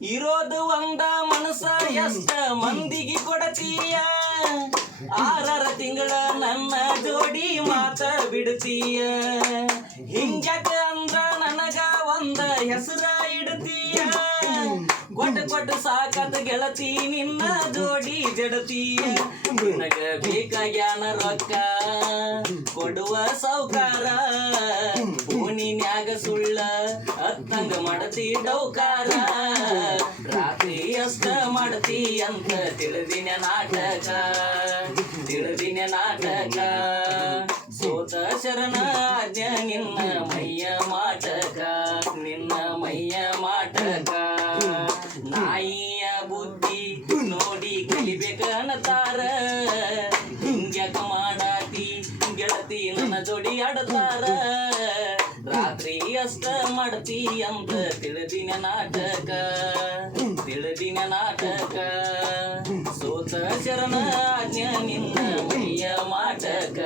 ಇರೋದು ಒಂದ ಮನಸ ಎಷ್ಟ ಮಂದಿಗೆ ಕೊಡತೀಯ 6 ತಿಂಗಳ ನನ್ನ ಜೋಡಿ ಮಾತ ಬಿಡ್ತೀಯ ಹಿಂಗ್ಯಾಕ ಅಂದ್ರ ನನಗ ಒಂದ ಹೆಸರ ಇಡ್ತೀಯ ಕೊಟ್ಟು ಸಾಕತ್ ಗೆಳತಿ ನಿನ್ನ ಜೋಡಿ ಜಡತೀಯ ನನಗ ಬೇಕಾಗ್ಯಾನ ರೊಕ್ಕ ಕೊಡುವ ಸೌಕಾರ ಓಣಿನ್ಯಾಗ ಸುಳ್ಳ ಅತ್ತಂಗ ಮಾಡತಿ ಡೌಕಾರ ರಾತ್ರಿ ಅಷ್ಟ ಮಾಡತಿ ಅಂತ ತಿಳಿದಿನ ನಾಟಕ ಸೋತ ಶರಣ ಆಜ್ಞ ನಿನ್ನ ಮೈಯ ಮಾಟಕ ನಾಯಿಯ ಬುದ್ಧಿ ನೋಡಿ ಕಲಿಬೇಕನ್ನತಾರ ಹಿಂಗ್ಯಾಕ ಮಾಡಾತಿ ಗೆಳತಿ ನನ್ನ ಜೋಡಿ ಆಡತಾರ ರಾತ್ರಿ ಅಷ್ಟ ಮಾಡ್ತಿ ಅಂತ ತಿಳಿದಿನ ನಾಟಕ ಸೋತ ಶರಣ ಆಜ್ಞ ನಿನ್ನ ಮೈಯ ಮಾಟಕ